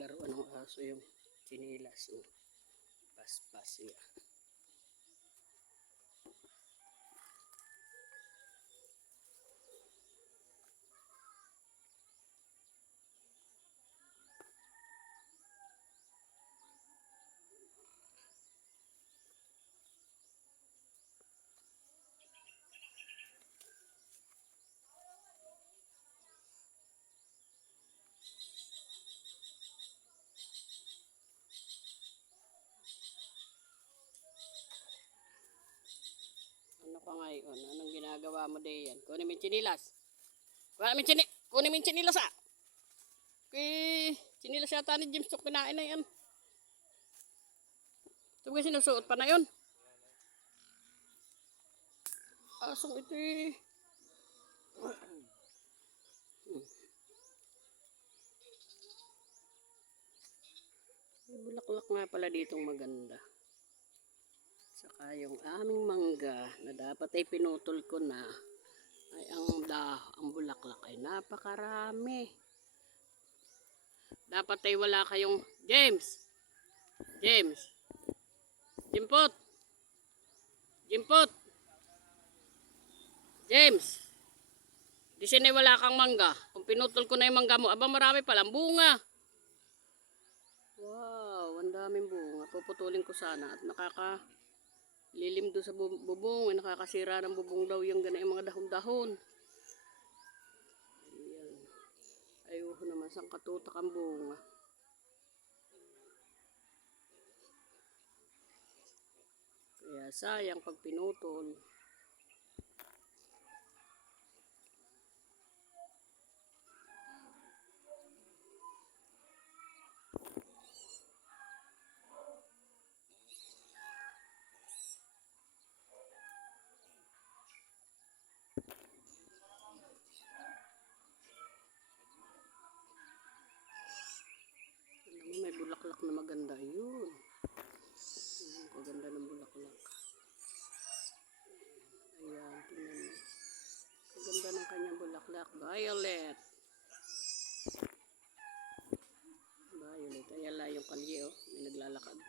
laruan ng aso yung sinilas. Oh. Paspas yan. Ano ka ngayon? Anong ginagawa mo diyan? Kunin mo yung chinilas. Kunin mo yung chinilas ah. Chinilas yata ni James Tok kinain na yan. Ito ba sinusuot pa na yun? Asong ito eh. Bulaklak nga pala ditong maganda. Saka yung aming mangga na dapat ay pinutol ko na ay ang bulaklak ay napakarami. Dapat ay wala kayong Jimpot. Di sinay wala kang mangga. Kung pinutol ko na yung mangga mo, aba marami palang bunga. Wow, ang daming bunga. Puputulin ko sana at nakakalilim doon sa bubong. Nakakasira ng bubong daw yung ganang mga dahon-dahon. Ayan. Ayoko naman sang katutak ang bunga. Kaya sayang pag pinutol. May bulaklak na maganda yun. Maganda ng bulaklak. Ayan, tingnan mo. Maganda ng kanyang bulaklak. Violet. Ayan lang yung kalye oh. May naglalakad.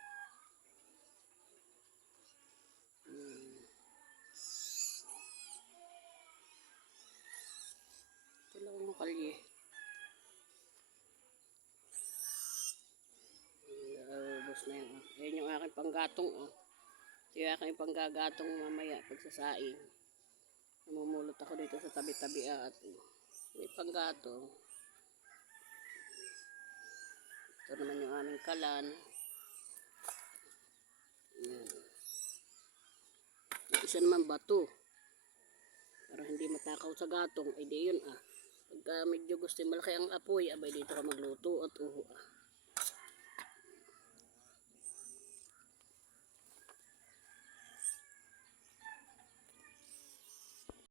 Ito lang yung kalye. Ubos na yun. Ayan yung aking panggatong oh. Ito yung aking panggagatong mamaya pagsasaing. Namumulot ako dito sa tabi-tabi at may panggatong. Ito naman yung aming kalan. Ayan. Yung isa naman bato. Para hindi matakaw sa gatong. Ay di yun ah. Pagka medyo gusto malaki ang apoy, abay dito ka magluto at uho ah.